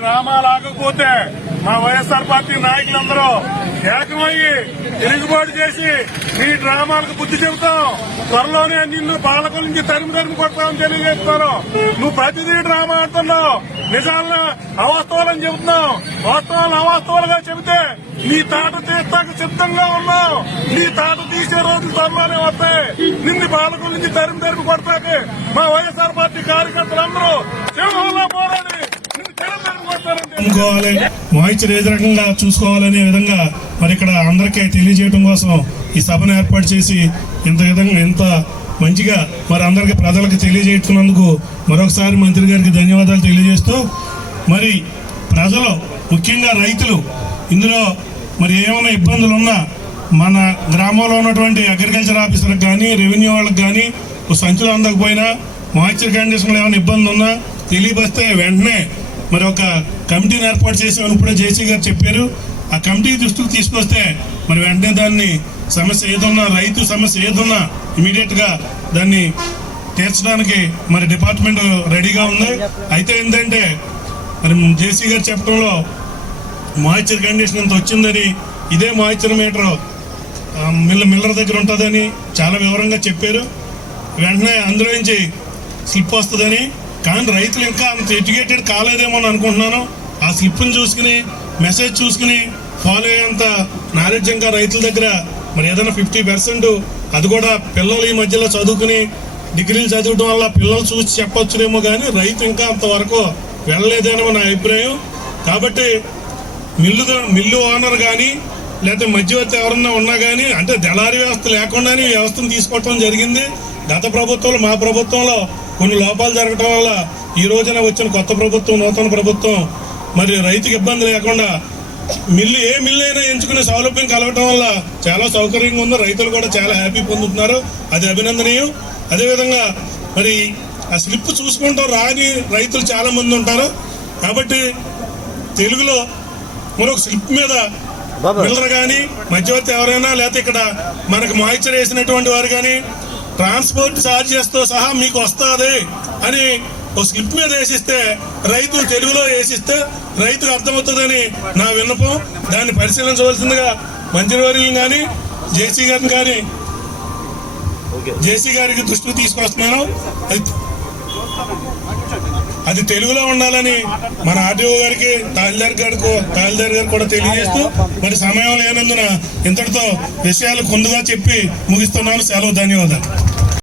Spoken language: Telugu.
డ్రామా లాగకపోతే మా వైఎస్ఆర్ పార్టీ నాయకులందరూ ఏకమయ్యి తిరుగుబాటు చేసి నీ డ్రామాలకు బుద్ధి చెబుతాం. త్వరలోనే నిన్ను పాలకుల నుంచి తరిమి కొడతామని తెలియజేస్తున్నారు. నువ్వు ప్రతిదీ డ్రామా ఆడుతున్నావు. నిజాలను అవాస్తవాలని చెబుతున్నావు. వాస్తవాలను అవాస్తవాలుగా చెబితే నీ తాట తీస్తాక సిద్ధంగా ఉన్నావు. నీ తాట తీసే రోజులు త్వరలోనే వస్తాయి. నిన్ను పాలకుల నుంచి తరిమి కొడతాకి మా వైఎస్ఆర్ పార్టీ కార్యకర్తలందరూ సింహంలో పోరాడి మాయిశ్చర్ ఏ రకంగా చూసుకోవాలనే విధంగా మరి ఇక్కడ అందరికీ తెలియజేయడం కోసం ఈ సభను ఏర్పాటు చేసి ఇంత మంచిగా మరి అందరికి ప్రజలకు తెలియజేస్తున్నందుకు మరొకసారి మంత్రి గారికి ధన్యవాదాలు తెలియజేస్తూ, మరి ప్రజలు ముఖ్యంగా రైతులు ఇందులో మరి ఏమైనా ఇబ్బందులు ఉన్నా మన గ్రామంలో ఉన్నటువంటి అగ్రికల్చర్ ఆఫీసర్లకు కానీ రెవెన్యూ వాళ్ళకి కానీ సంచులు అందకపోయినా మాయిశ్చర్ కండిషన్లో ఏమైనా ఇబ్బంది ఉన్నా తెలియపరిస్తే వెంటనే మరి ఒక కమిటీని ఏర్పాటు చేసామని ఇప్పుడే జేసీ గారు చెప్పారు. ఆ కమిటీ దృష్టికి తీసుకొస్తే మరి వెంటనే దాన్ని సమస్య ఏదున్నా రైతు సమస్య ఏదున్నా ఇమీడియట్ గా దాన్ని తీర్చడానికి మరి డిపార్ట్మెంట్ రెడీగా ఉంది. అయితే ఏంటంటే మరి జేసీ గారు చెప్పడంలో మాయిశ్చర్ కండిషన్ అంత వచ్చిందని, ఇదే మాయిశ్చర్ మీటర్ మిల్లర్ దగ్గర ఉంటుందని చాలా వివరంగా చెప్పారు. వెంటనే అందులో నుంచి స్లిప్ వస్తుందని, కానీ రైతులు ఇంకా అంత ఎడ్యుకేటెడ్ కాలేదేమో అని అనుకుంటున్నాను. ఆ స్లిప్ని చూసుకుని మెసేజ్ చూసుకుని ఫాలో అయ్యేంత నాలెడ్జ్ ఇంకా రైతుల దగ్గర మరి ఏదైనా 50% అది కూడా పిల్లలు ఈ మధ్యలో చదువుకుని డిగ్రీలు చదవడం వల్ల పిల్లలు చూసి చెప్పొచ్చునేమో, కానీ రైతు ఇంకా అంతవరకు వెళ్ళలేదేమో నా అభిప్రాయం. కాబట్టి మిల్లు ఓనర్ కానీ లేకపోతే మధ్యవర్తి ఎవరన్నా ఉన్నా కానీ, అంటే దళారీ వ్యవస్థ లేకుండానే ఈ వ్యవస్థను తీసుకోవటం జరిగింది. గత ప్రభుత్వంలో మా ప్రభుత్వంలో కొన్ని లోపాలు జరగటం వల్ల ఈ రోజున వచ్చిన కొత్త ప్రభుత్వం, నూతన ప్రభుత్వం మరి రైతుకి ఇబ్బంది లేకుండా ఏ మిల్లు అయినా ఎంచుకునే సౌలభ్యం కలగటం వల్ల చాలా సౌకర్యంగా ఉంది. రైతులు కూడా చాలా హ్యాపీ పొందుతున్నారు, అది అభినందనీయం. అదేవిధంగా మరి ఆ స్లిప్ చూసుకుంటూ రాని రైతులు చాలా మంది ఉంటారు. కాబట్టి తెలుగులో మరొక స్లిప్ మీద మిల్లర్ కానీ మధ్యవర్తి ఎవరైనా లేకపోతే ఇక్కడ మనకు మాయిశ్చర్ వేసినటువంటి వారు కానీ ట్రాన్స్పోర్ట్ ఛార్జెస్తో సహా మీకు వస్తుంది అని ఒక స్లిప్ మీద వేసిస్తే, రైతు తెలుగులో వేసిస్తే రైతుకు అర్థమవుతుందని నా విన్నపం. దాన్ని పరిశీలించవలసిందిగా మంత్రివర్యులు కానీ జేసీ గారికి దృష్టికి తీసుకొస్తున్నాను. అది తెలుగులో ఉండాలని మన ఆర్డీఓ గారికి తహసీల్దార్ గారికి కూడా తెలియజేస్తూ, మరి సమయం లేనందున ఇంతటితో విషయాలు కొందుగా చెప్పి ముగిస్తున్నాను. సెలవు. ధన్యవాదాలు.